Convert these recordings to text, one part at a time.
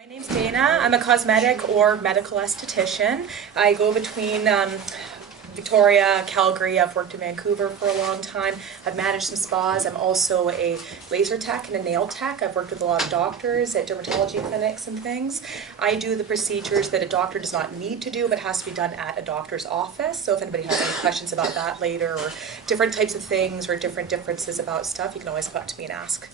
My name's Dayna. I'm a cosmetic or medical esthetician. I go between Victoria, Calgary. I've worked in Vancouver for a long time. I've managed some spas. I'm also a laser tech and a nail tech. I've worked with a lot of doctors at dermatology clinics and things. I do the procedures that a doctor does not need to do but has to be done at a doctor's office. So if anybody has any questions about that later, or different types of things or different differences about stuff, you can always come up to me and ask.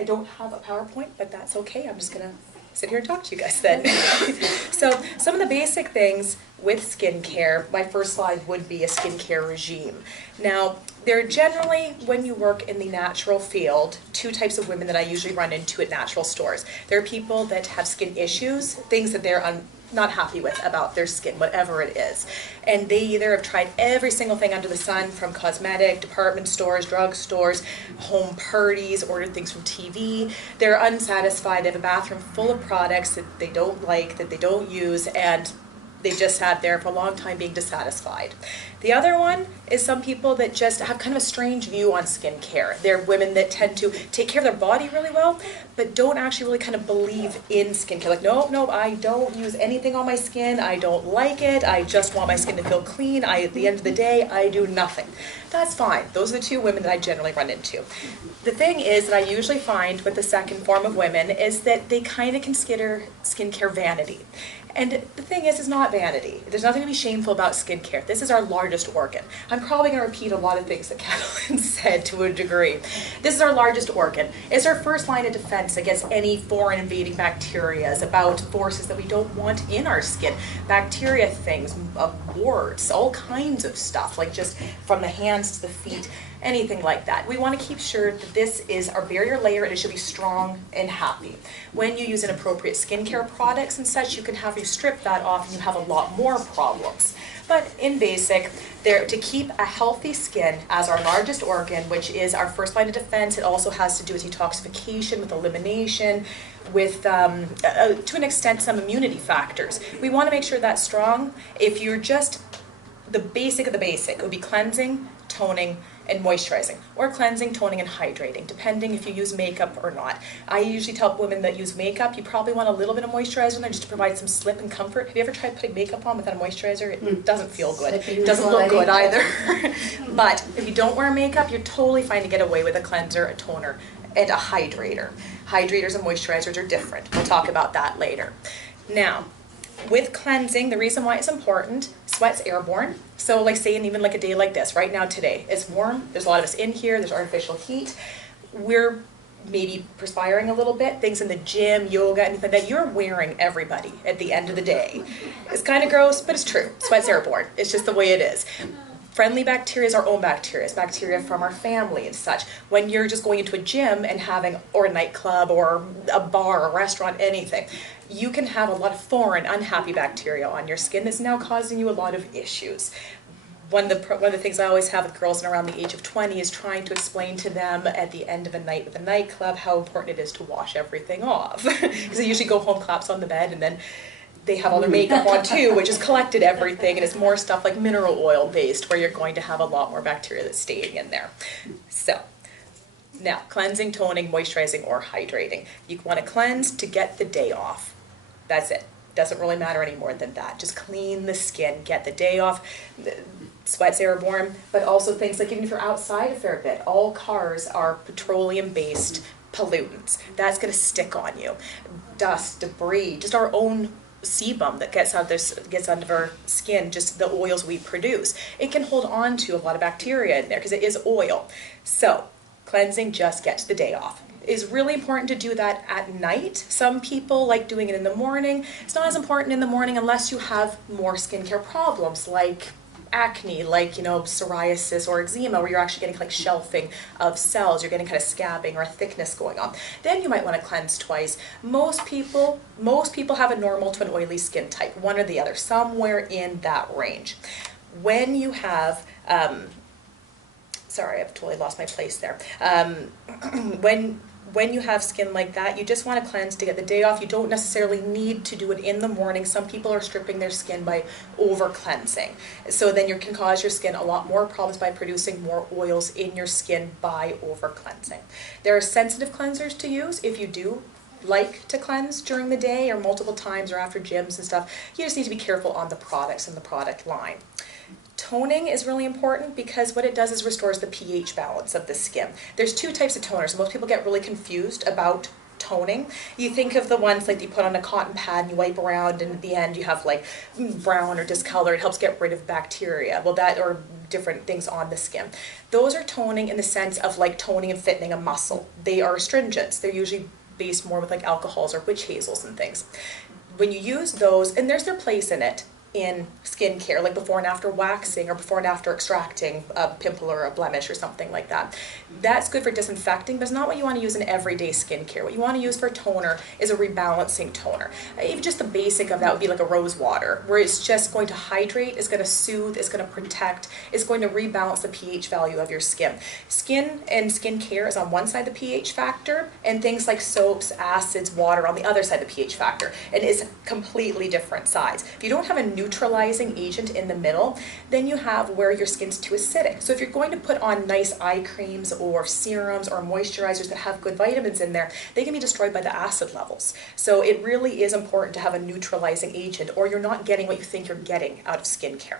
I don't have a PowerPoint, but that's okay. I'm just going to sit here and talk to you guys then. So some of the basic things with skincare, my first slide would be a skincare regime. Now, there are generally, when you work in the natural field, two types of women that I usually run into at natural stores. There are people that have skin issues, things that they're not happy with about their skin, whatever it is. And they either have tried every single thing under the sun, from cosmetic, department stores, drug stores, home parties, ordered things from TV. They're unsatisfied. They have a bathroom full of products that they don't like, that they don't use, and they've just sat there for a long time being dissatisfied. The other one is some people that just have kind of a strange view on skincare. They're women that tend to take care of their body really well, but don't actually really kind of believe in skincare. Like, no, I don't use anything on my skin. I don't like it. I just want my skin to feel clean. At the end of the day, I do nothing. That's fine. Those are the two women that I generally run into. The thing is that I usually find with the second form of women is that they kind of consider skincare vanity. And the thing is, it's not vanity. There's nothing to be shameful about skincare. This is our largest organ. I'm probably going to repeat a lot of things that Catalin said to a degree. This is our largest organ. It's our first line of defense against any foreign invading bacteria, about forces that we don't want in our skin. Bacteria things, warts, all kinds of stuff, like just from the hands to the feet, anything like that. We want to keep sure that this is our barrier layer and it should be strong and happy. When you use inappropriate skincare products and such, you can have you strip that off and you have a lot more problems. But in basic, to keep a healthy skin as our largest organ, which is our first line of defense, it also has to do with detoxification, with elimination, with, to an extent, some immunity factors. We want to make sure that's strong. If you're just the basic of the basic, it would be cleansing, toning, and moisturizing, or cleansing, toning, and hydrating, depending if you use makeup or not. I usually tell women that use makeup, you probably want a little bit of moisturizer in there just to provide some slip and comfort. Have you ever tried putting makeup on without a moisturizer? It doesn't feel good. It doesn't look good either. But if you don't wear makeup, you're totally fine to get away with a cleanser, a toner, and a hydrator. Hydrators and moisturizers are different. We'll talk about that later. Now, with cleansing, the reason why it's important, sweat's airborne. So like saying even like a day like this, right now today, it's warm, there's a lot of us in here, there's artificial heat. We're maybe perspiring a little bit, things in the gym, yoga, anything that you're wearing everybody at the end of the day. It's kind of gross, but it's true. Sweat's airborne. It's just the way it is. Friendly bacteria is our own bacteria, bacteria from our family and such. When you're just going into a gym and having, or a nightclub, or a bar, a restaurant, anything, you can have a lot of foreign, unhappy bacteria on your skin that's now causing you a lot of issues. One of the things I always have with girls around the age of 20 is trying to explain to them at the end of a night with a nightclub how important it is to wash everything off. Because they usually go home, collapse on the bed, and then they have all their makeup on too, which has collected everything, and it's more stuff like mineral oil based, where you're going to have a lot more bacteria that's staying in there. So, now, cleansing, toning, moisturizing, or hydrating. You want to cleanse to get the day off. That's it. Doesn't really matter any more than that. Just clean the skin, get the day off. Sweat's airborne, but also things like even if you're outside a fair bit, all cars are petroleum-based pollutants. That's going to stick on you. Dust, debris, just our own sebum that gets under our skin, just the oils we produce. It can hold on to a lot of bacteria in there because it is oil. So cleansing just gets the day off. It's really important to do that at night. Some people like doing it in the morning. It's not as important in the morning unless you have more skincare problems like acne, like psoriasis or eczema, where you're actually getting like shelving of cells, you're getting kind of scabbing or a thickness going on. Then you might want to cleanse twice. Most people have a normal to an oily skin type, one or the other, somewhere in that range. When you have sorry, I've totally lost my place there. When you have skin like that, you just want to cleanse to get the day off. You don't necessarily need to do it in the morning. Some people are stripping their skin by over-cleansing. So then you can cause your skin a lot more problems by producing more oils in your skin by over-cleansing. There are sensitive cleansers to use if you do like to cleanse during the day or multiple times or after gyms and stuff. You just need to be careful on the products and the product line. Toning is really important because what it does is restores the pH balance of the skin. There's two types of toners. Most people get really confused about toning. You think of the ones like you put on a cotton pad and you wipe around, and at the end you have like brown or discolor. It helps get rid of bacteria. Well, that or different things on the skin. Those are toning in the sense of like toning and fitting a muscle. They are astringents. They're usually based more with like alcohols or witch hazels and things. When you use those, and there's their place in it, in skincare, like before and after waxing or before and after extracting a pimple or a blemish or something like that. That's good for disinfecting, but it's not what you want to use in everyday skincare. What you want to use for toner is a rebalancing toner. Even just the basic of that would be like a rose water, where it's just going to hydrate, it's going to soothe, it's going to protect, it's going to rebalance the pH value of your skin. Skin and skincare is on one side of the pH factor, and things like soaps, acids, water on the other side of the pH factor, and it's completely different sides. If you don't have a neutralizing agent in the middle, then you have where your skin's too acidic. So if you're going to put on nice eye creams or serums or moisturizers that have good vitamins in there, they can be destroyed by the acid levels. So it really is important to have a neutralizing agent, or you're not getting what you think you're getting out of skincare.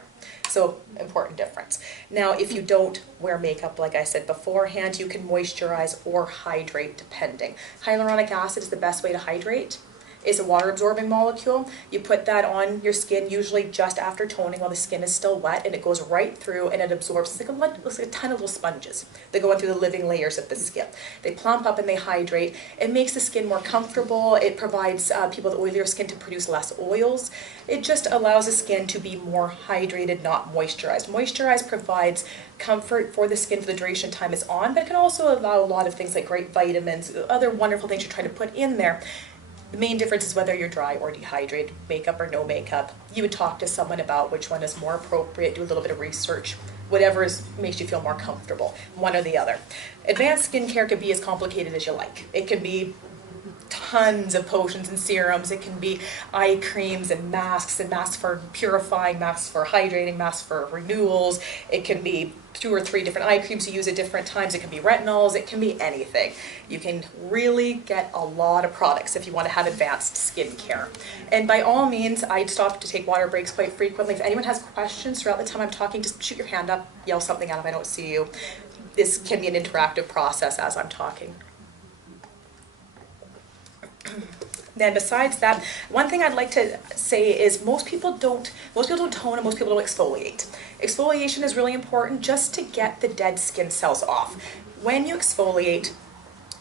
So, important difference. Now, if you don't wear makeup, like I said beforehand, you can moisturize or hydrate depending. Hyaluronic acid is the best way to hydrate. It's a water-absorbing molecule. You put that on your skin usually just after toning while the skin is still wet, and it goes right through and it absorbs. It's like a ton of little sponges that go in through the living layers of the skin. They plump up and they hydrate. It makes the skin more comfortable. It provides people with oilier skin to produce less oils. It just allows the skin to be more hydrated, not moisturized. Moisturized provides comfort for the skin for the duration time it's on, but it can also allow a lot of things like great vitamins, other wonderful things you're trying to put in there. The main difference is whether you're dry or dehydrated, makeup or no makeup. You would talk to someone about which one is more appropriate, do a little bit of research, whatever makes you feel more comfortable, one or the other. Advanced skincare can be as complicated as you like. It can be tons of potions and serums. It can be eye creams and masks for purifying, masks for hydrating, masks for renewals. It can be 2 or 3 different eye creams you use at different times. It can be retinols. It can be anything. You can really get a lot of products if you want to have advanced skincare. And by all means, I stop to take water breaks quite frequently. If anyone has questions throughout the time I'm talking, just shoot your hand up, yell something out if I don't see you. This can be an interactive process as I'm talking. Then besides that, one thing I'd like to say is most people don't tone and most people don't exfoliate. Exfoliation is really important just to get the dead skin cells off. When you exfoliate,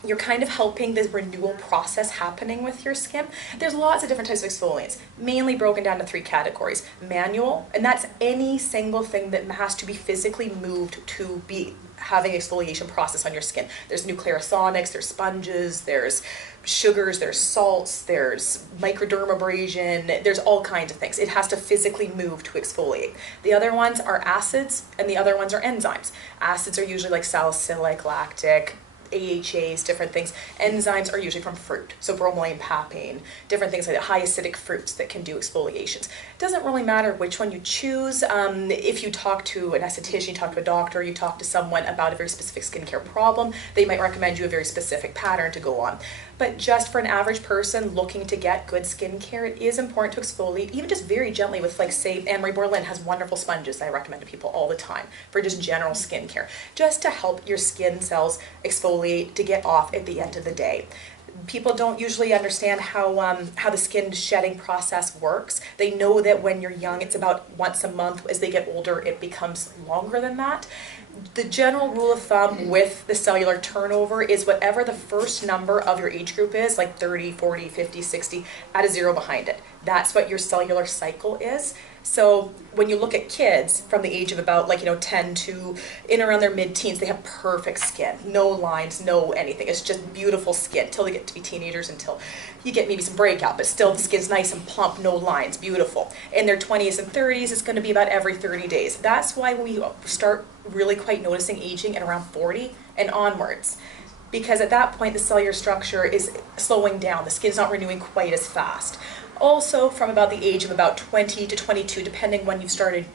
you're kind of helping the renewal process happening with your skin. There's lots of different types of exfoliants, mainly broken down to 3 categories. Manual, and that's any single thing that has to be physically moved to be having an exfoliation process on your skin. There's nucleosonics, there's sponges, there's sugars, there's salts, there's microdermabrasion, there's all kinds of things. It has to physically move to exfoliate. The other ones are acids, and the other ones are enzymes. Acids are usually like salicylic, lactic, AHAs, different things. Enzymes are usually from fruit, so bromelain, papain, different things like that, high acidic fruits that can do exfoliations. It doesn't really matter which one you choose. If you talk to an esthetician, you talk to a doctor, you talk to someone about a very specific skincare problem, they might recommend you a very specific pattern to go on. But just for an average person looking to get good skincare, it is important to exfoliate, even just very gently with, like, say, Anne-Marie Borlin has wonderful sponges that I recommend to people all the time for just general skincare, just to help your skin cells exfoliate to get off at the end of the day. People don't usually understand how the skin shedding process works. They know that when you're young, it's about once a month. As they get older, it becomes longer than that. The general rule of thumb with the cellular turnover is whatever the first number of your age group is, like 30, 40, 50, 60, add a 0 behind it. That's what your cellular cycle is. So when you look at kids from the age of about 10 to in around their mid-teens, they have perfect skin, no lines, no anything. It's just beautiful skin till they get to be teenagers, until you get maybe some breakout, but still the skin's nice and plump, no lines, beautiful. In their 20s and 30s, it's going to be about every 30 days. That's why we start really quite noticing aging at around 40 and onwards. Because at that point, the cellular structure is slowing down. The skin's not renewing quite as fast. Also, from about the age of about 20 to 22, depending when you've started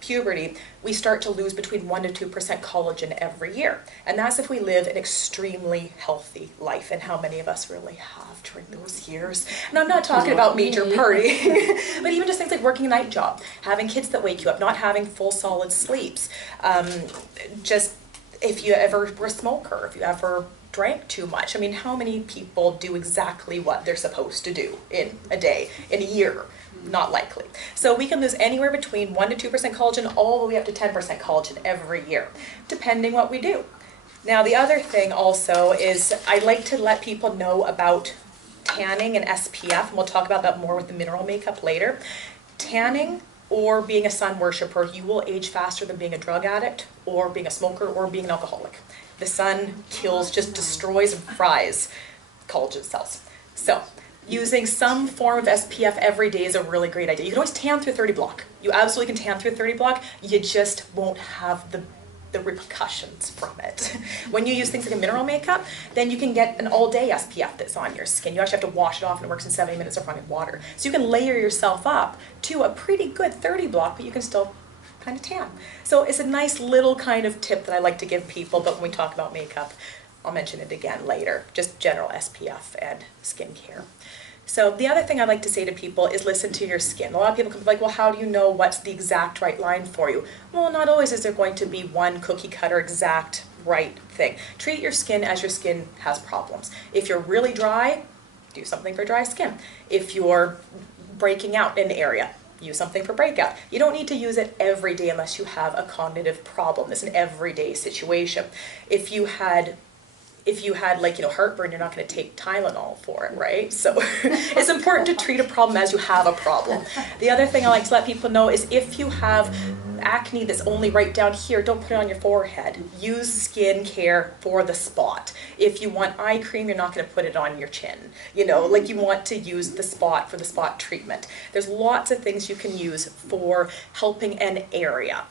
puberty, we start to lose between 1 to 2% collagen every year. And that's if we live an extremely healthy life. And how many of us really have during those years? And I'm not talking about major partying, but even just things like working a night job, having kids that wake you up, not having full solid sleeps. Just if you ever were a smoker, if you ever drank too much. I mean, how many people do exactly what they're supposed to do in a day, in a year? Not likely. So we can lose anywhere between 1 to 2% collagen all the way up to 10% collagen every year, depending what we do. Now, the other thing also is I like to let people know about tanning and SPF, and we'll talk about that more with the mineral makeup later. Tanning or being a sun worshiper, you will age faster than being a drug addict or being a smoker or being an alcoholic. The sun kills, just destroys and fries collagen cells. So using some form of SPF every day is a really great idea. You can always tan through 30 block. You absolutely can tan through 30 block. You just won't have the repercussions from it. When you use things like a mineral makeup, then you can get an all-day SPF that's on your skin. You actually have to wash it off and it works in 70 minutes of running water. So you can layer yourself up to a pretty good 30 block, but you can still kind of tan. So it's a nice little kind of tip that I like to give people, but when we talk about makeup, I'll mention it again later, just general SPF and skincare. So the other thing I like to say to people is listen to your skin. A lot of people can be like, well, how do you know what's the exact right line for you? Well, not always is there going to be one cookie cutter exact right thing. Treat your skin as your skin has problems. If you're really dry, do something for dry skin. If you're breaking out in an area, use something for breakout. You don't need to use it every day unless you have a cognitive problem. It's an everyday situation. If you had like, heartburn, you're not going to take Tylenol for it, right? So it's important to treat a problem as you have a problem. The other thing I like to let people know is if you have acne that's only right down here, don't put it on your forehead. Use skincare for the spot. If you want eye cream, you're not going to put it on your chin. You want to use the spot for the spot treatment. There's lots of things you can use for helping an area.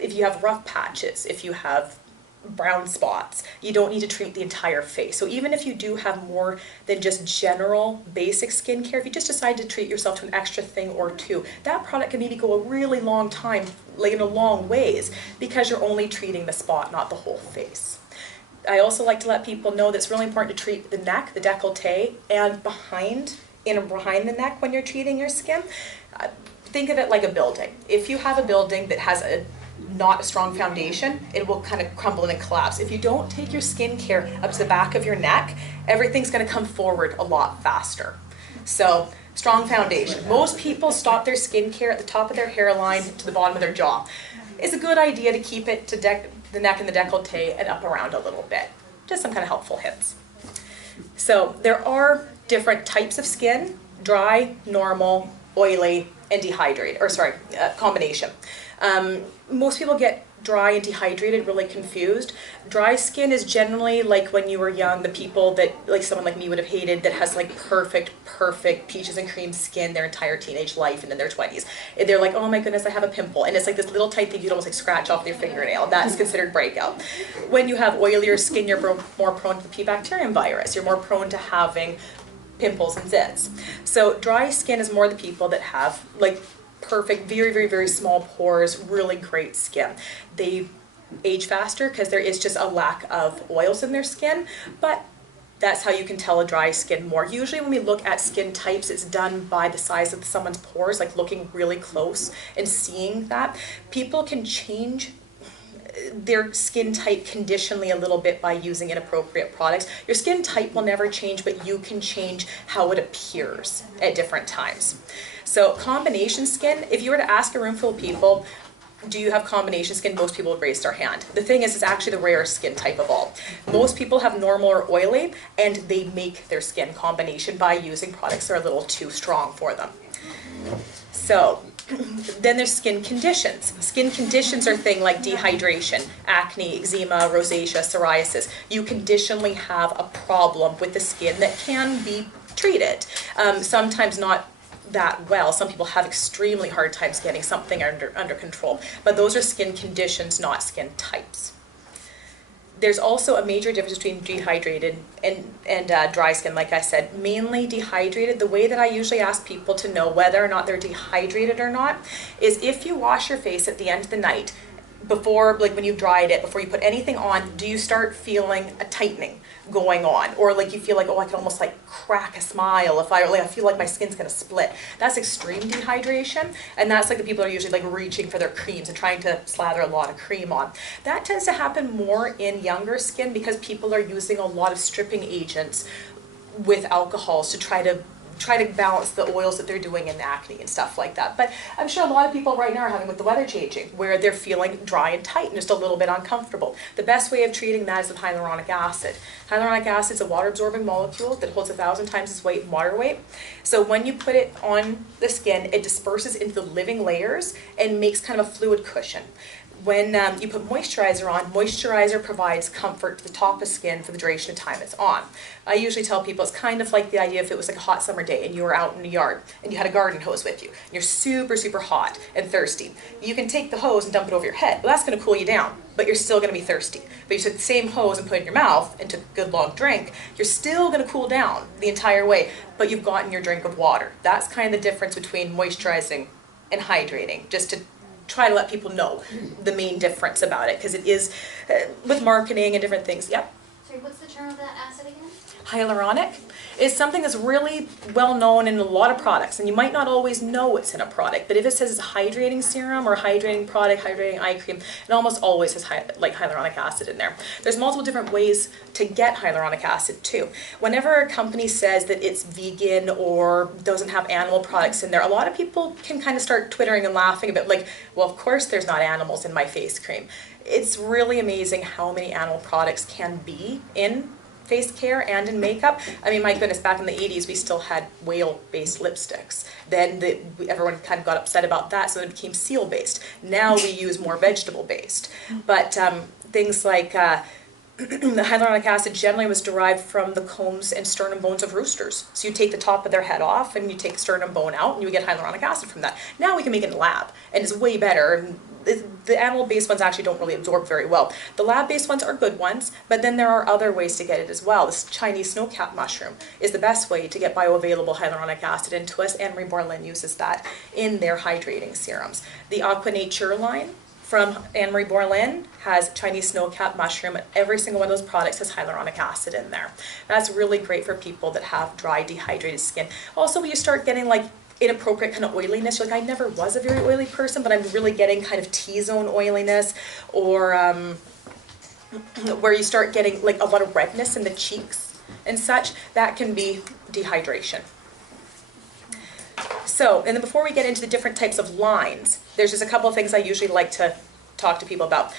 If you have rough patches, if you have brown spots, you don't need to treat the entire face. So even if you do have more than just general basic skincare, if you just decide to treat yourself to an extra thing or two, that product can maybe go a really long time, like in a long ways, because you're only treating the spot, not the whole face. I also like to let people know that it's really important to treat the neck, the décolleté, and behind the neck when you're treating your skin. Think of it like a building. If you have a building that has not a strong foundation, it will kind of crumble and collapse. If you don't take your skincare up to the back of your neck, everything's going to come forward a lot faster. So, strong foundation. Most people stop their skincare at the top of their hairline to the bottom of their jaw. It's a good idea to keep it to the neck and the décolleté and up around a little bit. Just some kind of helpful hints. So, there are different types of skin: dry, normal, oily, and dehydrated, combination. Most people get dry and dehydrated really confused. Dry skin is generally like when you were young, the people that, like someone like me would have hated, that has like perfect peaches and cream skin their entire teenage life and in their 20s. And they're like, oh my goodness, I have a pimple. And it's like this little tight thing you'd almost like scratch off with your fingernail. That's considered breakout. When you have oilier skin, you're more prone to the P. bacterium virus. You're more prone to having pimples and zits. So dry skin is more the people that have like perfect, very, very, very small pores, really great skin. They age faster because there is just a lack of oils in their skin, but that's how you can tell a dry skin more. Usually when we look at skin types, it's done by the size of someone's pores, like looking really close and seeing that. People can change their skin type conditionally a little bit by using inappropriate products. Your skin type will never change, but you can change how it appears at different times. So combination skin, if you were to ask a room full of people, do you have combination skin? Most people would raise their hand. The thing is, it's actually the rarest skin type of all. Most people have normal or oily, and they make their skin combination by using products that are a little too strong for them. So then there's skin conditions. Skin conditions are things like dehydration, acne, eczema, rosacea, psoriasis. You conditionally have a problem with the skin that can be treated. Sometimes not that well. Some people have extremely hard times getting something under control. But those are skin conditions, not skin types. There's also a major difference between dehydrated and dry skin, like I said. Mainly dehydrated, the way that I usually ask people to know whether or not they're dehydrated or not is if you wash your face at the end of the night, before, like when you've dried it, before you put anything on, do you start feeling a tightening going on? Or like you feel like, oh, I can almost like crack a smile if I feel like my skin's gonna split. That's extreme dehydration, and that's like the people are usually like reaching for their creams and trying to slather a lot of cream on. That tends to happen more in younger skin because people are using a lot of stripping agents with alcohols to try to balance the oils that they're doing in acne and stuff like that. But I'm sure a lot of people right now are having with the weather changing, where they're feeling dry and tight and just a little bit uncomfortable. The best way of treating that is with hyaluronic acid. Hyaluronic acid is a water-absorbing molecule that holds 1,000 times its weight in water weight. So when you put it on the skin, it disperses into the living layers and makes kind of a fluid cushion. When you put moisturizer on, moisturizer provides comfort to the top of skin for the duration of time it's on. I usually tell people it's kind of like the idea if it was like a hot summer day and you were out in the yard and you had a garden hose with you and you're super, super hot and thirsty. You can take the hose and dump it over your head. Well, that's going to cool you down, but you're still going to be thirsty. But you took the same hose and put it in your mouth and took a good long drink, you're still going to cool down the entire way, but you've gotten your drink of water. That's kind of the difference between moisturizing and hydrating, just to try to let people know the main difference about it, because it is with marketing and different things. Yep. Sorry, what's the term of that acid again? Hyaluronic is something that's really well known in a lot of products, and you might not always know it's in a product, but if it says it's a hydrating serum or hydrating product, hydrating eye cream, it almost always has hyaluronic acid in there. There's multiple different ways to get hyaluronic acid too. Whenever a company says that it's vegan or doesn't have animal products in there, a lot of people can kind of start twittering and laughing a bit like, well, of course there's not animals in my face cream. It's really amazing how many animal products can be in face care and in makeup. I mean, my goodness, back in the 80s, we still had whale-based lipsticks. Then everyone kind of got upset about that, so it became seal-based. Now we use more vegetable-based. But things like the hyaluronic acid generally was derived from the combs and sternum bones of roosters. So you take the top of their head off and you take the sternum bone out and you get hyaluronic acid from that. Now we can make it in the lab, and it's way better. The animal-based ones actually don't really absorb very well. The lab-based ones are good ones, but then there are other ways to get it as well. This Chinese snowcap mushroom is the best way to get bioavailable hyaluronic acid into us, and Anne-Marie Borlin uses that in their hydrating serums. The Aqua Nature line from Anne-Marie Borlin has Chinese snowcap mushroom, and every single one of those products has hyaluronic acid in there. That's really great for people that have dry, dehydrated skin. Also, when you start getting like inappropriate kind of oiliness, you're like, I never was a very oily person, but I'm really getting kind of T-zone oiliness, or where you start getting like a lot of redness in the cheeks and such, that can be dehydration. So, and then before we get into the different types of lines, there's just a couple of things I usually like to talk to people about.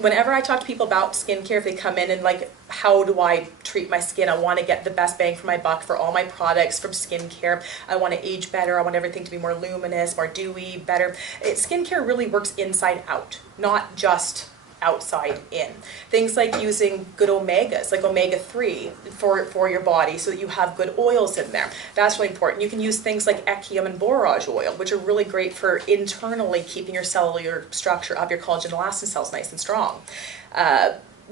Whenever I talk to people about skincare, if they come in and like, how do I treat my skin? I want to get the best bang for my buck for all my products from skincare. I want to age better. I want everything to be more luminous, more dewy, better. Skincare really works inside out, not just outside in. Things like using good omegas, like omega-3 for your body so that you have good oils in there. That's really important. You can use things like echium and borage oil, which are really great for internally keeping your cellular structure up, your collagen and elastin cells nice and strong.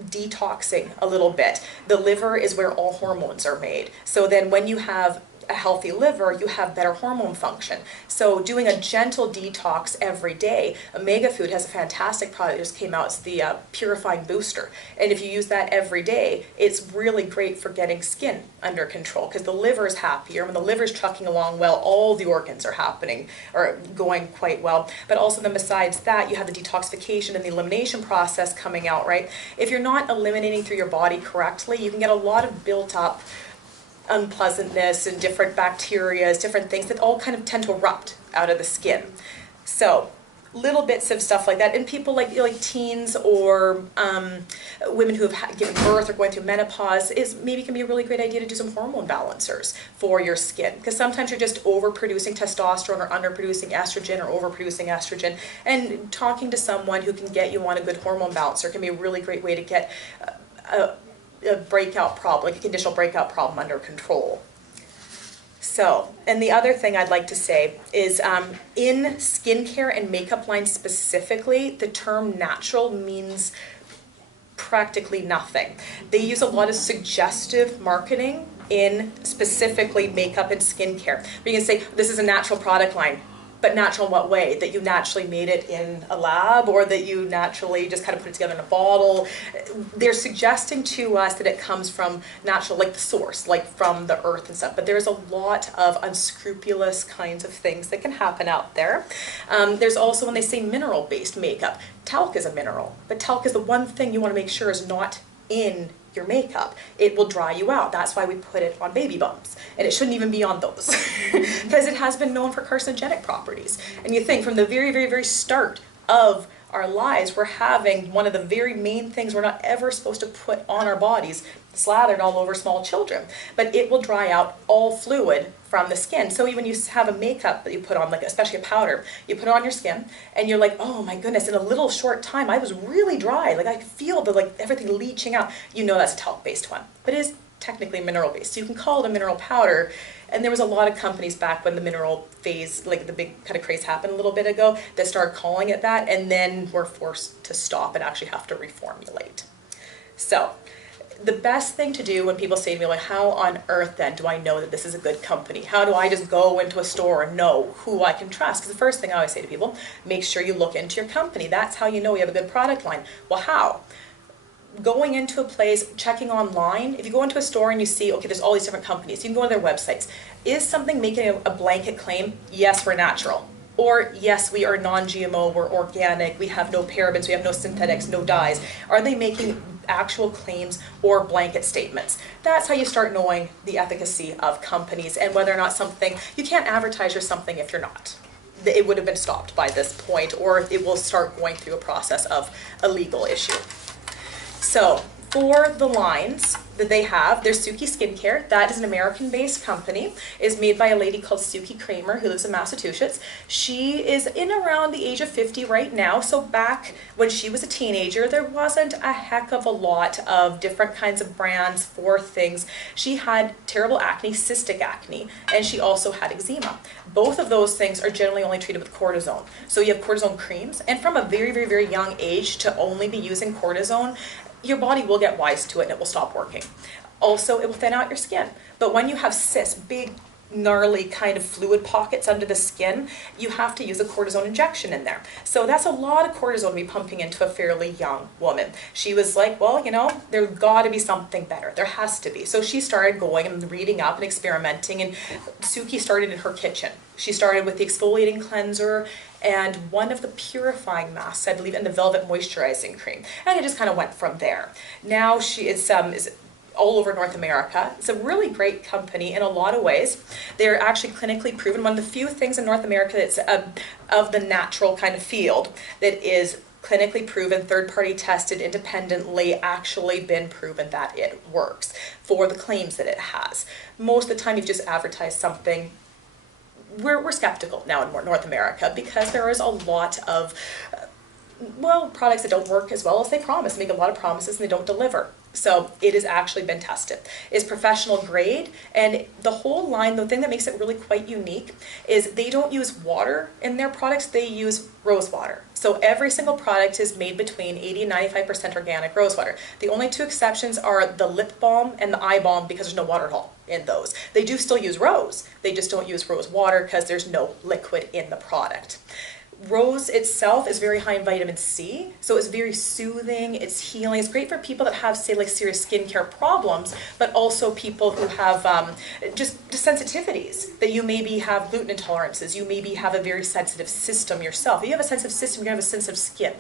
Detoxing a little bit. The liver is where all hormones are made. So then when you have a healthy liver, you have better hormone function. So doing a gentle detox every day, Omega Food has a fantastic product that just came out. It's the Purifying Booster. And if you use that every day, it's really great for getting skin under control, because the liver is happier. When the liver is trucking along well, all the organs are happening or going quite well. But also then besides that, you have the detoxification and the elimination process coming out, right? If you're not eliminating through your body correctly, you can get a lot of built up unpleasantness and different bacteria, different things that all kind of tend to erupt out of the skin. So little bits of stuff like that, and people like teens or women who have given birth or going through menopause, maybe can be a really great idea to do some hormone balancers for your skin, because sometimes you're just overproducing testosterone or underproducing estrogen or overproducing estrogen, and talking to someone who can get you on a good hormone balancer can be a really great way to get a breakout problem, like a conditional breakout problem, under control. So, and the other thing I'd like to say is in skincare and makeup lines specifically, the term natural means practically nothing. They use a lot of suggestive marketing in specifically makeup and skincare. You can say, this is a natural product line, but natural in what way? That you naturally made it in a lab, or that you naturally just kind of put it together in a bottle. They're suggesting to us that it comes from natural, like the source, like from the earth and stuff. But there's a lot of unscrupulous kinds of things that can happen out there. There's also, when they say mineral-based makeup, talc is a mineral, but talc is the one thing you want to make sure is not in your makeup. It will dry you out. That's why we put it on baby bumps. And it shouldn't even be on those because it has been known for carcinogenic properties. And you think from the very, very, very start of our lives, we're having one of the very main things we're not ever supposed to put on our bodies slathered all over small children. But it will dry out all fluid from the skin. So even you have a makeup that you put on, like especially a powder, you put it on your skin and you're like, oh my goodness, in a little short time I was really dry. Like I could feel the everything leaching out. You know that's a talc-based one, but it is technically mineral-based. So you can call it a mineral powder. And there was a lot of companies back when the mineral phase, like the big kind of craze happened a little bit ago, that started calling it that, and then were forced to stop and actually have to reformulate. So the best thing to do when people say to me, like, how on earth then do I know that this is a good company? How do I just go into a store and know who I can trust? Because the first thing I always say to people, make sure you look into your company. That's how you know you have a good product line. Well, how? Going into a place, checking online. If you go into a store and you see, okay, there's all these different companies, you can go to their websites. Is something making a blanket claim, yes, we're natural? Or yes, we are non-GMO, we're organic, we have no parabens, we have no synthetics, no dyes. Are they making actual claims or blanket statements? That's how you start knowing the efficacy of companies and whether or not something, you can't advertise or something if you're not. It would have been stopped by this point, or it will start going through a process of a legal issue. So for the lines that they have, there's Suki Skincare. That is an American-based company. It's made by a lady called Suki Kramer who lives in Massachusetts. She is in around the age of 50 right now. So back when she was a teenager, there wasn't a heck of a lot of different kinds of brands for things. She had terrible acne, cystic acne, and she also had eczema. Both of those things are generally only treated with cortisone. So you have cortisone creams, and from a very, very, very young age to only be using cortisone, your body will get wise to it and it will stop working. Also, it will thin out your skin. But when you have cysts, big, gnarly kind of fluid pockets under the skin, you have to use a cortisone injection in there. So that's a lot of cortisone to be pumping into a fairly young woman. She was like, well, you know, there's got to be something better. There has to be. So she started going and reading up and experimenting, and Suki started in her kitchen. She started with the exfoliating cleanser and one of the purifying masks, I believe, and the velvet moisturizing cream. And it just kind of went from there. Now she is all over North America. It's a really great company in a lot of ways. They're actually clinically proven. One of the few things in North America that's of the natural kind of field that is clinically proven, third-party tested, independently, actually been proven that it works for the claims that it has. Most of the time you've just advertised something. We're skeptical now in North America because there is a lot of products that don't work as well as they promise, make a lot of promises and they don't deliver. So it has actually been tested. It's professional grade, and the whole line, the thing that makes it really quite unique is they don't use water in their products, they use rose water. So every single product is made between 80 and 95% organic rose water. The only two exceptions are the lip balm and the eye balm because there's no water at all in those. They do still use rose, they just don't use rose water because there's no liquid in the product. Rose itself is very high in vitamin C, so it's very soothing, it's healing. It's great for people that have, say, like serious skincare problems, but also people who have just sensitivities, that you maybe have gluten intolerances, you maybe have a very sensitive system yourself. If you have a sensitive system, you're going to have a sensitive skin.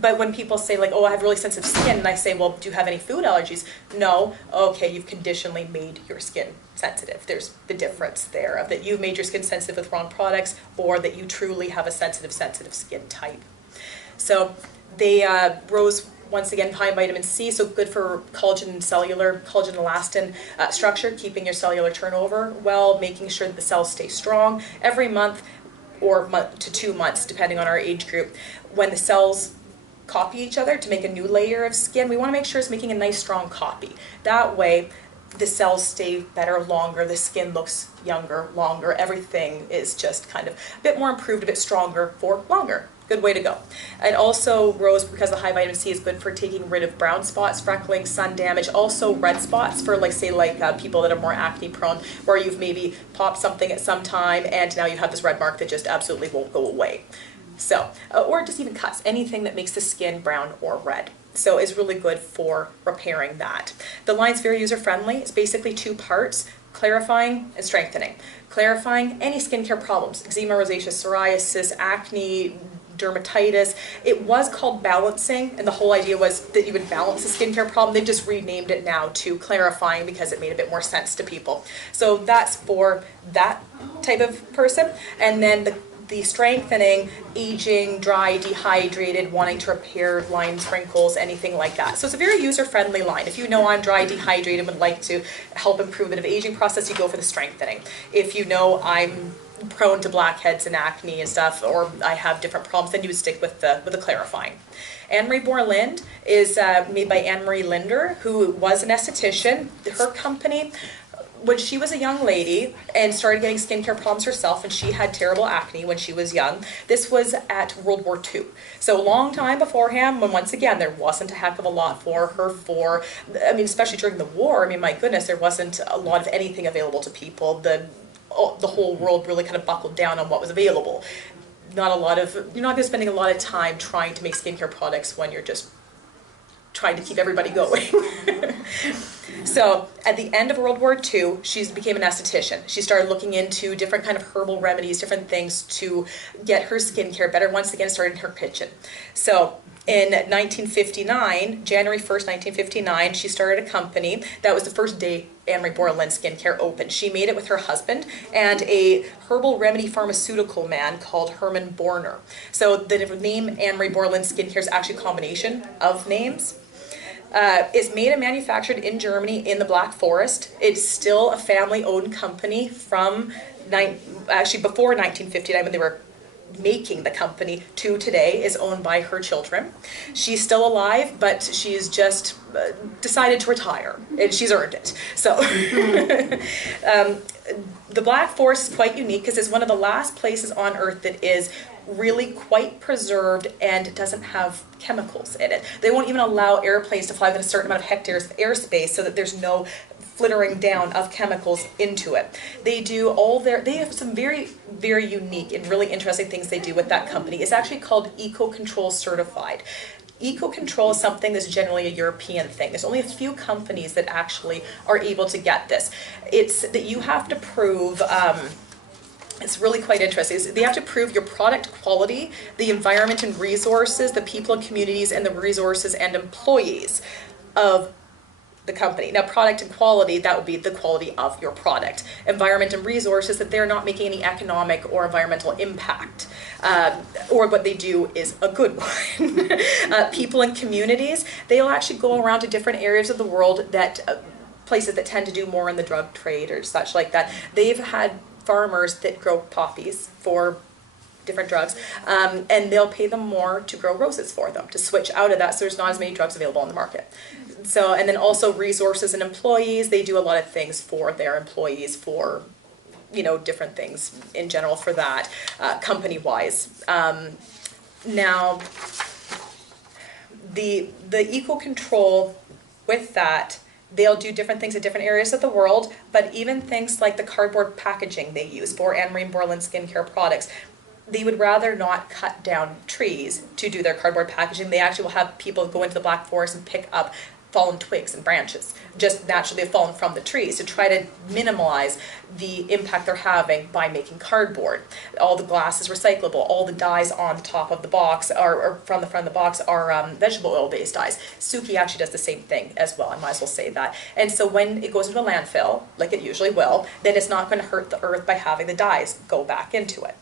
But when people say, like, oh, I have really sensitive skin, and I say, well, do you have any food allergies? No. Okay, you've conditionally made your skin sensitive. There's the difference there of that you've made your skin sensitive with wrong products, or that you truly have a sensitive skin type. So they rose, once again, high in vitamin C, so good for collagen and elastin structure, keeping your cellular turnover well, making sure that the cells stay strong every month or month to 2 months, depending on our age group. When the cells copy each other to make a new layer of skin, we want to make sure it's making a nice strong copy. That way the cells stay better longer, the skin looks younger longer, everything is just kind of a bit more improved, a bit stronger for longer. Good way to go. It also, rose, because the high vitamin C is good for taking rid of brown spots, freckling, sun damage, also red spots for like, say, like people that are more acne prone, where you've maybe popped something at some time and now you have this red mark that just absolutely won't go away. So, or just even cuts, anything that makes the skin brown or red. So it's really good for repairing that. The line's very user-friendly. It's basically 2 parts, clarifying and strengthening. Clarifying any skincare problems, eczema, rosacea, psoriasis, acne, dermatitis. It was called balancing, and the whole idea was that you would balance the skincare problem. They've just renamed it now to clarifying because it made a bit more sense to people. So that's for that type of person. And then the strengthening, aging, dry, dehydrated, wanting to repair lines, wrinkles, anything like that. So it's a very user-friendly line. If you know I'm dry, dehydrated, would like to help improve a bit of aging process, you go for the strengthening. If you know I'm prone to blackheads and acne and stuff, or I have different problems, then you would stick with the clarifying. Anne-Marie Borland is made by Anne-Marie Linder, who was an esthetician. Her company, when she was a young lady and started getting skincare problems herself, and she had terrible acne when she was young, this was at World War II. So a long time beforehand, when once again, there wasn't a heck of a lot for her I mean, especially during the war, I mean, my goodness, there wasn't a lot of anything available to people. The whole world really kind of buckled down on what was available. You're not going to be spending a lot of time trying to make skincare products when you're just trying to keep everybody going. So at the end of World War II, she became an esthetician. She started looking into different kind of herbal remedies, different things to get her skincare better. Once again, started in her kitchen. So in 1959, January 1st, 1959, she started a company. That was the first day Anne-Marie Borland Skincare opened. She made it with her husband and a herbal remedy pharmaceutical man called Herman Borner. So the name Anne-Marie Borland Skincare is actually a combination of names. It's made and manufactured in Germany in the Black Forest. It's still a family-owned company from actually before 1959 when they were making the company to today, is owned by her children. She's still alive, but she's just decided to retire, and she's earned it. So the Black Forest is quite unique because it's one of the last places on Earth that is really quite preserved and doesn't have chemicals in it. They won't even allow airplanes to fly within a certain amount of hectares of airspace so that there's no flittering down of chemicals into it. They have some very, very unique and really interesting things they do with that company. It's actually called Eco-Control Certified. Eco-Control is something that's generally a European thing. There's only a few companies that actually are able to get this. It's that you have to prove, it's really quite interesting. They have to prove your product quality, the environment and resources, the people and communities, and the resources and employees of the company. Now, product and quality, that would be the quality of your product. Environment and resources, that they're not making any economic or environmental impact. Or what they do is a good one. People and communities, they'll actually go around to different areas of the world that places that tend to do more in the drug trade or such like that. They've had farmers that grow poppies for different drugs, and they'll pay them more to grow roses for them, to switch out of that so there's not as many drugs available on the market. So, and then also resources and employees, they do a lot of things for their employees, for, you know, different things in general for that, company-wise. Now, the eco-control with that, they'll do different things in different areas of the world, but even things like the cardboard packaging they use for Anne-Marie Borland skincare products, they would rather not cut down trees to do their cardboard packaging. They actually will have people go into the Black Forest and pick up fallen twigs and branches, just naturally have fallen from the trees, to try to minimize the impact they're having by making cardboard. All the glass is recyclable. All the dyes on the top of the box, or from the front of the box, are vegetable oil-based dyes. Suki actually does the same thing as well, I might as well say that. And so when it goes into a landfill, like it usually will, then it's not going to hurt the earth by having the dyes go back into it.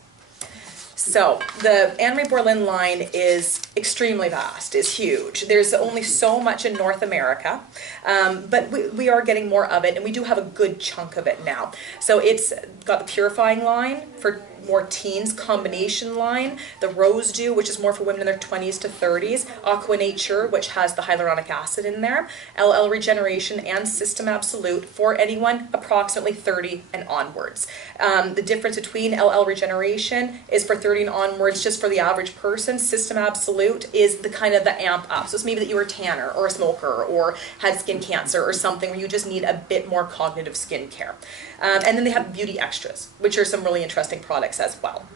So the Anne-Marie Borland line is extremely vast, is huge. There's only so much in North America, but we are getting more of it, and we do have a good chunk of it now. So it's got the purifying line for more teens combination line, the Rose Dew, which is more for women in their 20s to 30s, Aqua Nature, which has the hyaluronic acid in there, LL Regeneration, and System Absolute for anyone approximately 30 and onwards. The difference between LL Regeneration is for 30 and onwards, just for the average person. System Absolute is the kind of the amp up. So it's maybe that you were a tanner or a smoker or had skin cancer or something where you just need a bit more cognitive skincare. And then they have beauty extras, which are some really interesting products as well.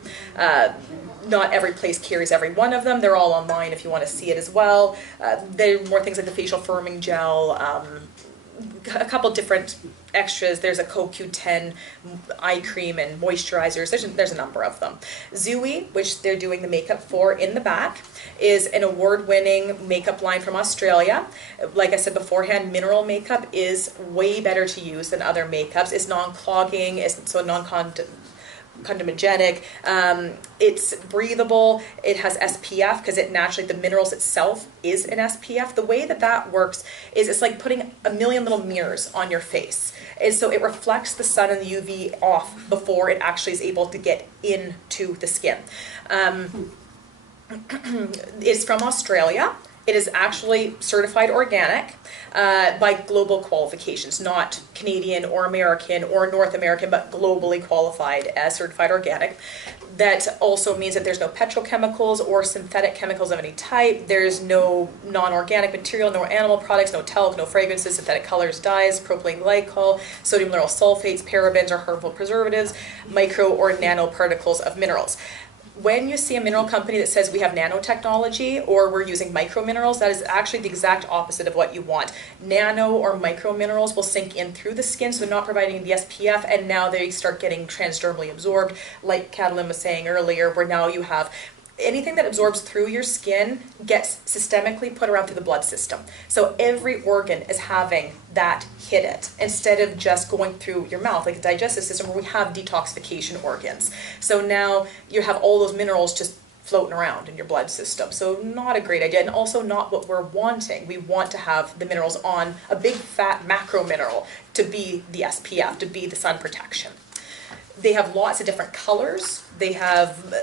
Not every place carries every one of them. They're all online if you want to see it as well. There are more things like the facial firming gel, a couple different extras. There's a CoQ10 eye cream and moisturizers. There's a number of them. Zooey, which they're doing the makeup for in the back, is an award-winning makeup line from Australia. Like I said beforehand, mineral makeup is way better to use than other makeups. It's non-clogging, it's so condimogenic, it's breathable, it has SPF because it naturally, the minerals itself is an SPF. The way that that works is it's like putting a million little mirrors on your face. And so it reflects the sun and the UV off before it actually is able to get into the skin. It's from Australia. It is actually certified organic by global qualifications, not Canadian or American or North American, but globally qualified as certified organic. That also means that there's no petrochemicals or synthetic chemicals of any type. There's no non-organic material, no animal products, no talc, no fragrances, synthetic colors, dyes, propylene glycol, sodium lauryl sulfates, parabens, or harmful preservatives, micro or nanoparticles of minerals. When you see a mineral company that says we have nanotechnology or we're using micro minerals, that is actually the exact opposite of what you want. Nano or micro minerals will sink in through the skin, so they're not providing the SPF, and now they start getting transdermally absorbed, like Catalin was saying earlier, where now you have anything that absorbs through your skin gets systemically put around through the blood system. So every organ is having that hit it instead of just going through your mouth, like a digestive system where we have detoxification organs. So now you have all those minerals just floating around in your blood system. So not a great idea, and also not what we're wanting. We want to have the minerals on a big fat macro mineral to be the SPF, to be the sun protection. They have lots of different colors. They have,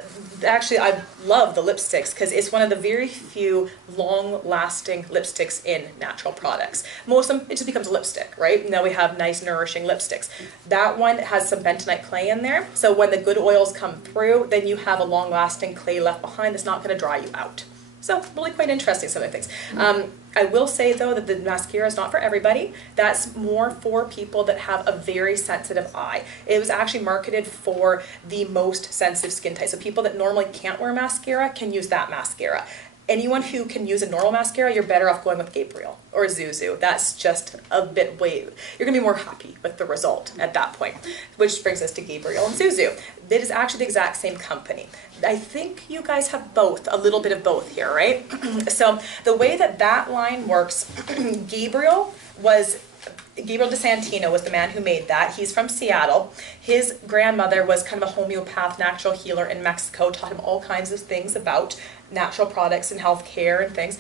actually I love the lipsticks because it's one of the very few long-lasting lipsticks in natural products. Most of them, it just becomes a lipstick, right? Now we have nice nourishing lipsticks. That one has some bentonite clay in there. So when the good oils come through, then you have a long-lasting clay left behind that's not gonna dry you out. So really quite interesting, some of the things. I will say though that the mascara is not for everybody. That's more for people that have a very sensitive eye. It was actually marketed for the most sensitive skin type. So people that normally can't wear mascara can use that mascara. Anyone who can use a normal mascara, you're better off going with Gabriel or Zuzu. That's just a bit way, you're gonna be more happy with the result at that point. Which brings us to Gabriel and Zuzu. It is actually the exact same company. I think you guys have both, a little bit of both here, right? So the way that that line works, Gabriel De Santino was the man who made that. He's from Seattle. His grandmother was kind of a homeopath, natural healer in Mexico, taught him all kinds of things about natural products and healthcare and things.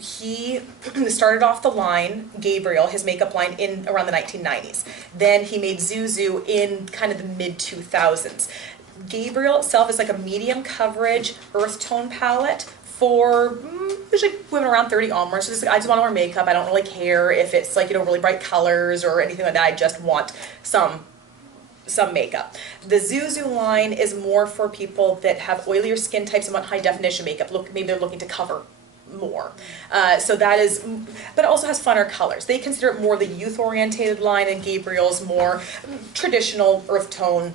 He started off the line, Gabriel, his makeup line, in around the 1990s. Then he made Zuzu in kind of the mid-2000s. Gabriel itself is like a medium coverage earth tone palette for usually women around 30 onwards. So I just want to wear makeup. I don't really care if it's like, you know, really bright colors or anything like that. I just want some makeup. The Zuzu line is more for people that have oilier skin types and want high definition makeup. Maybe they're looking to cover more. So that is, but it also has funner colors. They consider it more the youth orientated line, and Gabriel's more traditional earth tone,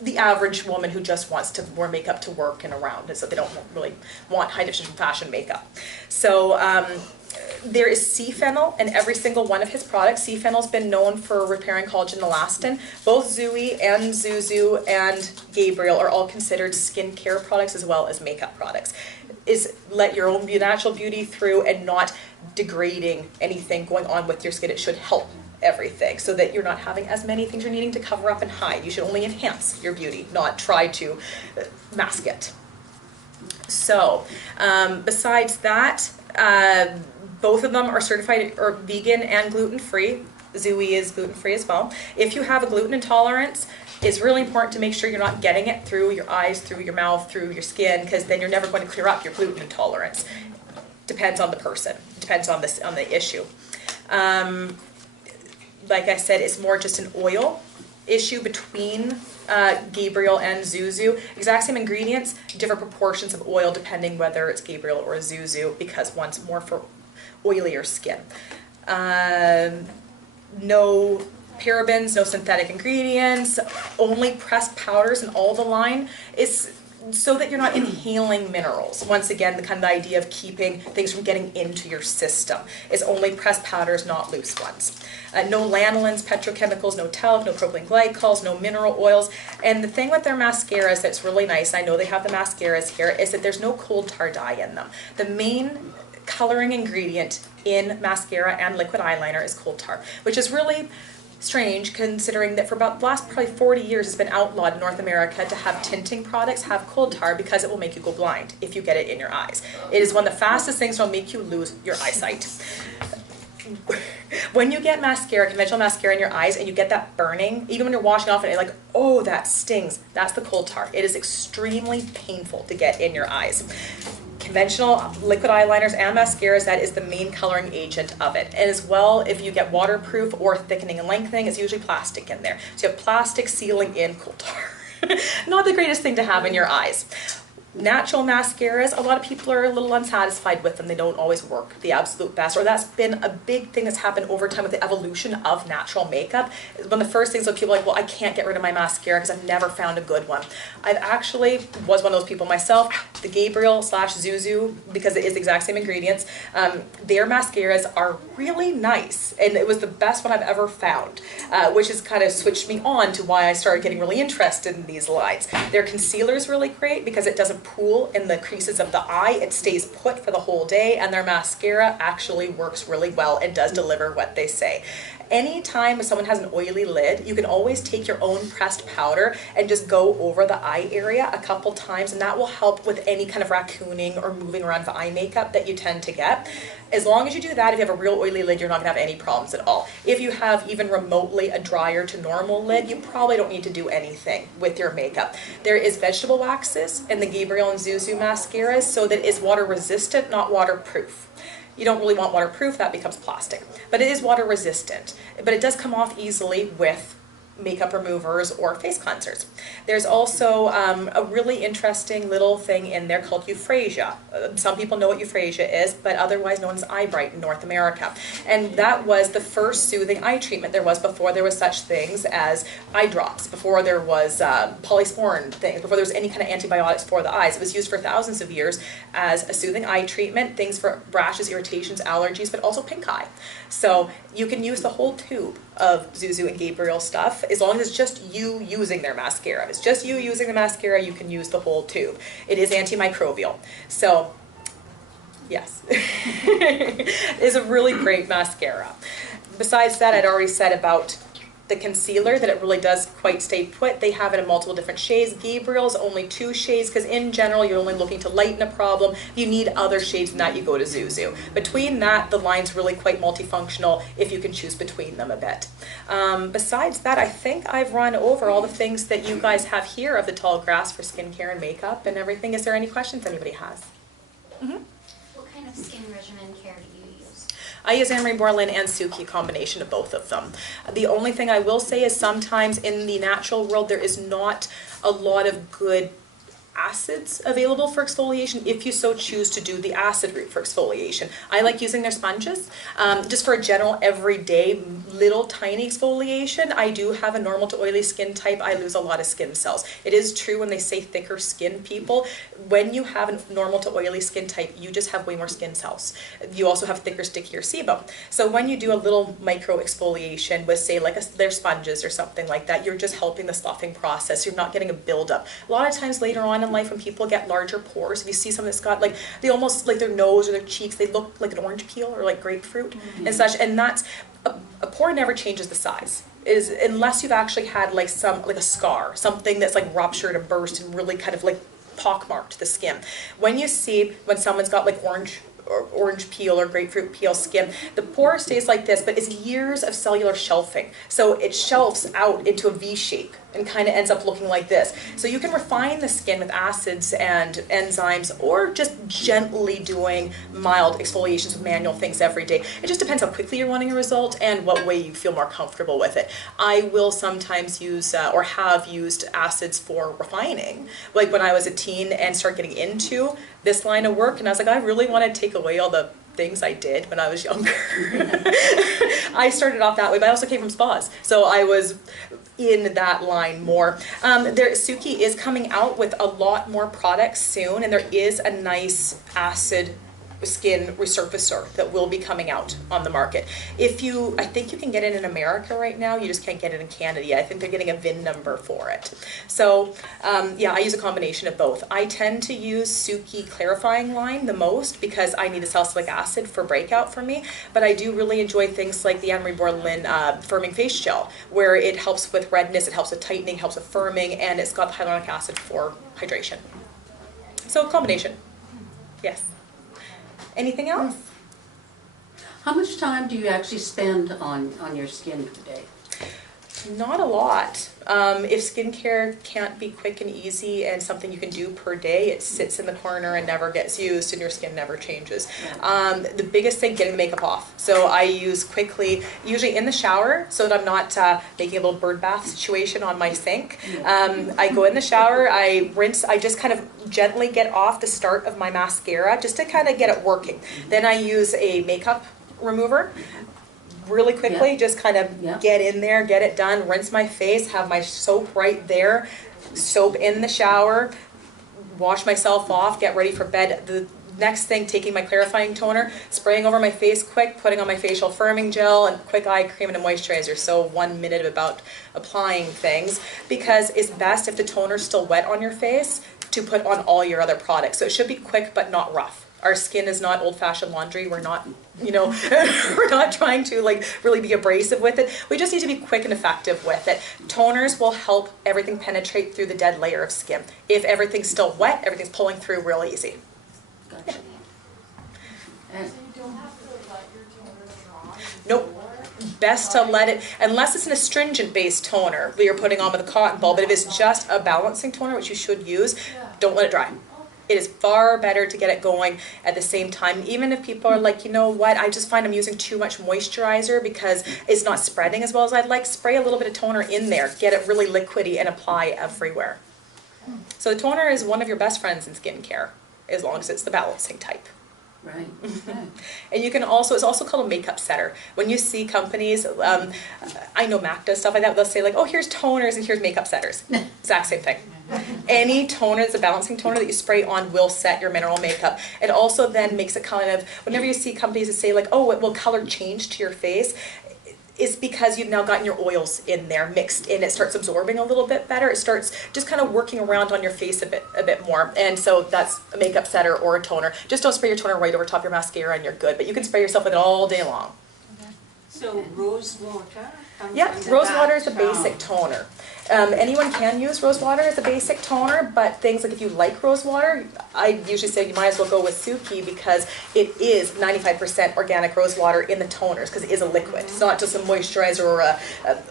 the average woman who just wants to wear makeup to work and around, and so they don't really want high definition fashion makeup. So there is C-phenyl in every single one of his products. C-phenyl's been known for repairing collagen and elastin. Both Zooey and Zuzu and Gabriel are all considered skincare products as well as makeup products. Is let your own natural beauty through and not degrading anything going on with your skin. It should help everything so that you're not having as many things you're needing to cover up and hide. You should only enhance your beauty, not try to mask it. So besides that, Both of them are certified or vegan and gluten-free. Zooey is gluten-free as well. If you have a gluten intolerance, it's really important to make sure you're not getting it through your eyes, through your mouth, through your skin, because then you're never going to clear up your gluten intolerance. Depends on the person. Depends on the issue. Like I said, it's more just an oil issue between Gabriel and Zuzu. Exact same ingredients, different proportions of oil depending whether it's Gabriel or Zuzu, because one's more for oilier skin. No parabens, no synthetic ingredients, only pressed powders in all the line. Is so that you're not inhaling minerals. Once again, the kind of idea of keeping things from getting into your system is only pressed powders, not loose ones. No lanolins, petrochemicals, no talc, no propylene glycols, no mineral oils. And the thing with their mascaras that's really nice, I know they have the mascaras here, is that there's no coal tar dye in them. The main coloring ingredient in mascara and liquid eyeliner is coal tar, which is really strange considering that for about the last probably 40 years it's been outlawed in North America to have tinting products have coal tar because it will make you go blind if you get it in your eyes. It is one of the fastest things that will make you lose your eyesight. When you get mascara, conventional mascara in your eyes, and you get that burning, even when you're washing off it, you're like, oh, that stings. That's the coal tar. It is extremely painful to get in your eyes. Conventional liquid eyeliners and mascaras, that is the main coloring agent of it. And as well, if you get waterproof or thickening and lengthening, it's usually plastic in there. So you have plastic sealing in coal tar. Not the greatest thing to have in your eyes. Natural mascaras, a lot of people are a little unsatisfied with them. They don't always work the absolute best, or that's been a big thing that's happened over time with the evolution of natural makeup. One of the first things that people are like, well, I can't get rid of my mascara because I've never found a good one. I've actually was one of those people myself. The Gabriel / Zuzu, because it is the exact same ingredients, their mascaras are really nice, and it was the best one I've ever found, which has kind of switched me on to why I started getting really interested in these lines. Their concealer is really great because it doesn't pool in the creases of the eye. It stays put for the whole day, and their mascara actually works really well and does deliver what they say. Anytime someone has an oily lid, you can always take your own pressed powder and just go over the eye area a couple times, and that will help with any kind of raccooning or moving around the eye makeup that you tend to get. As long as you do that, if you have a real oily lid, you're not going to have any problems at all. If you have even remotely a drier to normal lid, you probably don't need to do anything with your makeup. There is vegetable waxes in the Gabriel and Zuzu mascaras, so that it's water resistant, not waterproof. You don't really want waterproof, that becomes plastic. But it is water resistant. But it does come off easily with makeup removers or face cleansers. There's also a really interesting little thing in there called euphrasia. Some people know what euphrasia is, but otherwise known as eye bright in North America. And that was the first soothing eye treatment there was before there was such things as eye drops, before there was polysporin things, before there was any kind of antibiotics for the eyes. It was used for thousands of years as a soothing eye treatment, things for rashes, irritations, allergies, but also pink eye. So you can use the whole tube of Zuzu and Gabriel stuff as long as it's just you using their mascara. If it's just you using the mascara, you can use the whole tube. It is antimicrobial. So, yes. It's a really great mascara. Besides that, I'd already said about the concealer, that it really does quite stay put. They have it in multiple different shades. Gabriel's only 2 shades because in general you're only looking to lighten a problem. If you need other shades than that, you go to Zuzu. Between that, the line's really quite multifunctional if you can choose between them a bit. Besides that, I think I've run over all the things that you guys have here of the tall grass for skincare and makeup and everything. Is there any questions anybody has? What kind of skin regimen care do you use? I use Anne Marie Borlin and Suki, a combination of both of them. The only thing I will say is sometimes in the natural world there is not a lot of good acids available for exfoliation if you so choose to do the acid route for exfoliation. I like using their sponges just for a general everyday little tiny exfoliation. I do have a normal to oily skin type. I lose a lot of skin cells. It is true when they say thicker skin people, when you have a normal to oily skin type, you just have way more skin cells. You also have thicker, stickier sebum. So when you do a little micro exfoliation with say like their sponges or something like that, you're just helping the sloughing process. You're not getting a buildup. A lot of times later on in life when people get larger pores, if you see someone that's got like, they almost like their nose or their cheeks, they look like an orange peel or like grapefruit and such, and that's, a pore never changes the size. Is unless you've actually had like a scar, something that's like ruptured and burst and really kind of like pockmarked the skin. When you see when someone's got like orange orange peel or grapefruit peel skin. The pore stays like this, but it's years of cellular shelving. So it shelves out into a V shape and kind of ends up looking like this. So you can refine the skin with acids and enzymes, or just gently doing mild exfoliations with manual things every day. It just depends how quickly you're wanting a result and what way you feel more comfortable with it. I will sometimes use or have used acids for refining. Like when I was a teen and started getting into this line of work, and I was like, I really want to take away all the things I did when I was younger. I started off that way, but I also came from spas, so I was in that line more. Suki is coming out with a lot more products soon, and there is a nice acid skin resurfacer that will be coming out on the market. I think you can get it in America right now, you just can't get it in Canada yet. I think they're getting a VIN number for it. So yeah, I use a combination of both. I tend to use Suki clarifying line the most because I need the salicylic acid for breakout for me, but I do really enjoy things like the Anne Marie Bordelin firming face gel, where it helps with redness, it helps with tightening, helps with firming, and it's got hyaluronic acid for hydration. So combination, yes. Anything else? How much time do you actually spend on your skin per day? Not a lot. If skincare can't be quick and easy and something you can do per day, it sits in the corner and never gets used and your skin never changes. The biggest thing, getting the makeup off. So I use quickly, usually in the shower, so that I'm not making a little bird bath situation on my sink. I go in the shower, I rinse, I just kind of gently get off the start of my mascara just to kind of get it working. Then I use a makeup remover. Really quickly, just kind of get in there, get it done, rinse my face, have my soap right there, soap in the shower, wash myself off, get ready for bed. The next thing, taking my clarifying toner, spraying over my face quick, putting on my facial firming gel, and quick eye cream and a moisturizer. So 1 minute about applying things, because it's best if the toner's still wet on your face to put on all your other products. So it should be quick but not rough. Our skin is not old-fashioned laundry. We're not, we're not trying to like really be abrasive with it. We just need to be quick and effective with it. Toners will help everything penetrate through the dead layer of skin. If everything's still wet, everything's pulling through real easy. Gotcha. Yeah. Nope. Best to let it, unless it's an astringent-based toner that you're putting on with a cotton ball, but if it's just a balancing toner, which you should use, don't let it dry. It is far better to get it going at the same time. Even if people are like, you know what, I just find I'm using too much moisturizer because it's not spreading as well as I'd like, spray a little bit of toner in there, get it really liquidy and apply everywhere. So the toner is one of your best friends in skincare, as long as it's the balancing type. Right. Okay. And you can also, it's also called a makeup setter. When you see companies, I know MAC does stuff like that, they'll say like, oh, here's toners and here's makeup setters. Exact same thing. Any toner that's a balancing toner that you spray on will set your mineral makeup. It also then makes it kind of, whenever you see companies that say like, oh, it will color change to your face, it's because you've now gotten your oils in there mixed in. It starts absorbing a little bit better. It starts just kind of working around on your face a bit more. And so that's a makeup setter or a toner. Just don't spray your toner right over top your mascara and you're good. But you can spray yourself with it all day long. Okay. So rose water? Yeah, rose water is a basic toner. Anyone can use rose water as a basic toner, but things like if you like rose water, I usually say you might as well go with Suki because it is 95% organic rose water in the toners because it is a liquid. It's not just a moisturizer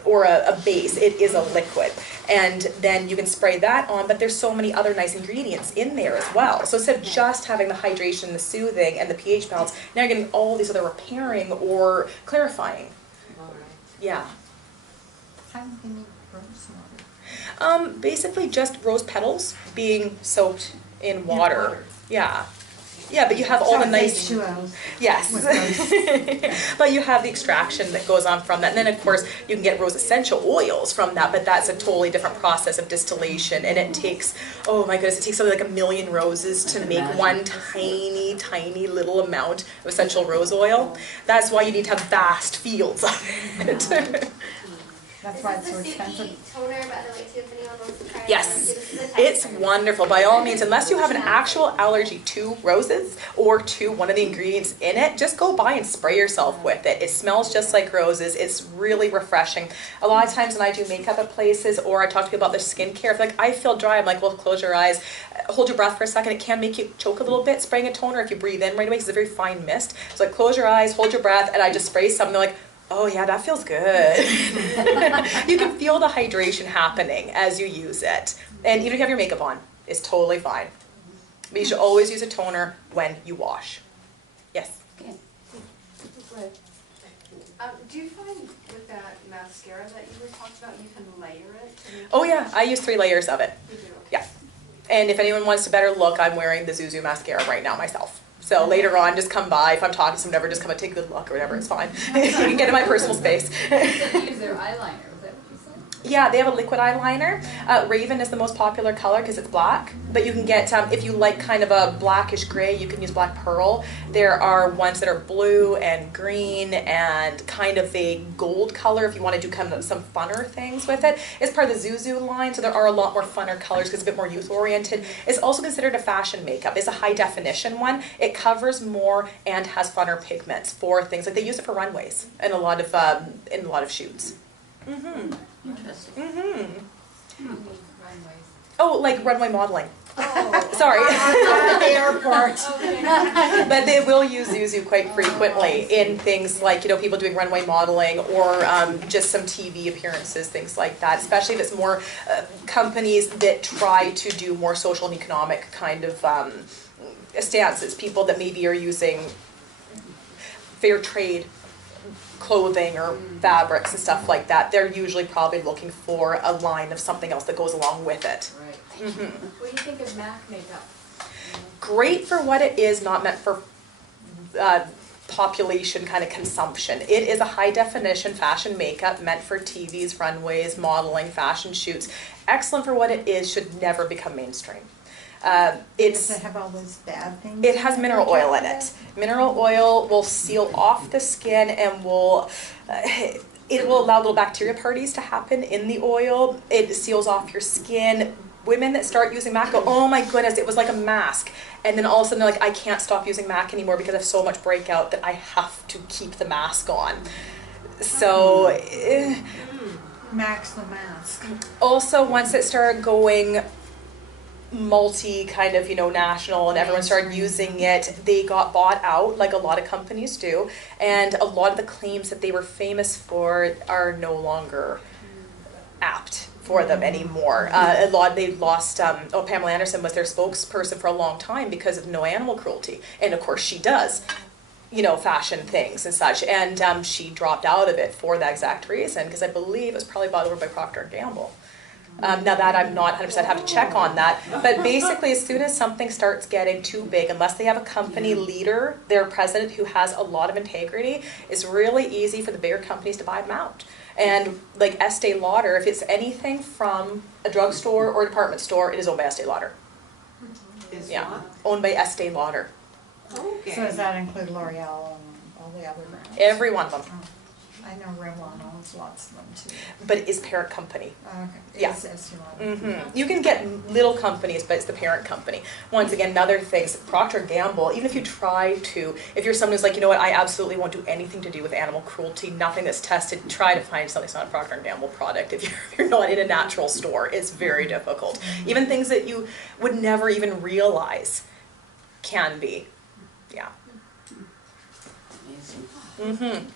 or a base, it is a liquid. And then you can spray that on, but there's so many other nice ingredients in there as well. So instead of just having the hydration, the soothing, and the pH balance, now you're getting all these other repairing or clarifying. All right. Yeah. How do you make rose water? Basically just rose petals being soaked in water. Yeah. Yeah, but you have all the nice... 2 hours. Yes. But you have the extraction that goes on from that. And then, of course, you can get rose essential oils from that, but that's a totally different process of distillation. And it takes, oh my goodness, it takes something like 1 million roses to make one tiny, tiny little amount of essential rose oil. That's why you need to have vast fields of it. That's why it's so This is the expensive. Suki toner, by the way, too, if anyone wants to try it. Yes, This is a it's texture. wonderful. By all means, unless you have an actual allergy to roses or to one of the ingredients in it, just go buy and spray yourself with it. It smells just like roses. It's really refreshing. A lot of times when I do makeup at places or I talk to people about their skincare, if like I feel dry, I'm like, well, close your eyes, hold your breath for a second. It can make you choke a little bit spraying a toner if you breathe in right away because it's a very fine mist. So like close your eyes, hold your breath, and I just spray some. And they're like, oh yeah, that feels good. You can feel the hydration happening as you use it. And even if you have your makeup on, it's totally fine. But you should always use a toner when you wash. Yes? Okay. Do you find with that mascara that you were talking about, you can layer it? to make Oh it- yeah, I use 3 layers of it. You do, okay. Yeah. And if anyone wants a better look, I'm wearing the Zuzu mascara right now myself. So later on, just come by. If I'm talking to someone, whatever, just come and take a good look or whatever, it's fine. You can get in my personal space. Use their eyeliner, is that what you said? Yeah, they have a liquid eyeliner. Raven is the most popular color because it's black. But you can get, if you like kind of a blackish gray, you can use black pearl. There are ones that are blue and green and kind of a gold color if you want to do kind of some funner things with it. It's part of the Zuzu line, so there are a lot more funner colors because it's a bit more youth oriented. It's also considered a fashion makeup. It's a high definition one. It covers more and has funner pigments for things like they use it for runways and a lot of shoots. Mm-hmm. Interesting. Mm-hmm. Runways. Oh, like runway modeling. Oh. Sorry. At the airport. But they will use Zuzu quite frequently in things like, people doing runway modeling or just some TV appearances, things like that, especially if it's more companies that try to do more social and economic kind of stances, people that maybe are using fair trade clothing or fabrics and stuff like that. They're usually probably looking for a line of something else that goes along with it. Right. Mm-hmm. What do you think of MAC makeup? Great for what it is, not meant for population kind of consumption. It is a high definition fashion makeup meant for TVs, runways, modeling, fashion shoots. Excellent for what it is, should never become mainstream. Does It's it have all those bad things? It has mineral oil in it. Mineral oil will seal off the skin and will it will allow little bacteria parties to happen in the oil. It seals off your skin. Women that start using MAC go, oh my goodness, it was like a mask. And then all of a sudden they're like, I can't stop using MAC anymore because I have so much breakout that I have to keep the mask on. So Max the mask. also once it started going multi kind of national and everyone started using it, they got bought out like a lot of companies do, and a lot of the claims that they were famous for are no longer apt for them anymore. They lost Pamela Anderson was their spokesperson for a long time because of no animal cruelty, and of course she does fashion things and such, and she dropped out of it for that exact reason because I believe it was probably bought over by Procter & Gamble. Now that I'm not 100% have to check on that, but basically as soon as something starts getting too big, unless they have a company leader, their president who has a lot of integrity, it's really easy for the bigger companies to buy them out. And like Estee Lauder, if it's anything from a drugstore or a department store, it is owned by Estee Lauder. Is Yeah, what? owned by Estee Lauder. Okay. So does that include L'Oreal and all the other brands? Every one of them, Oh, I know Revlon owns lots of them too. but it is parent company. Okay. Yeah. It's Estee Lauder. Mm-hmm. You can get little companies, but it's the parent company. Once again, another thing, Procter & Gamble, even if you try to, if you're someone who's like, you know what, I absolutely won't do anything to do with animal cruelty, nothing that's tested, try to find something that's not a Procter & Gamble product. If you're not in a natural store, it's very difficult. Even things that you would never even realize can be. Yeah. Amazing. Mm-hmm.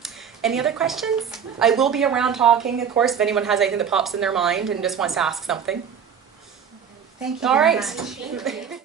Any other questions? I will be around talking, of course, if anyone has anything that pops in their mind and just wants to ask something. Thank you All very right. much. Thank you.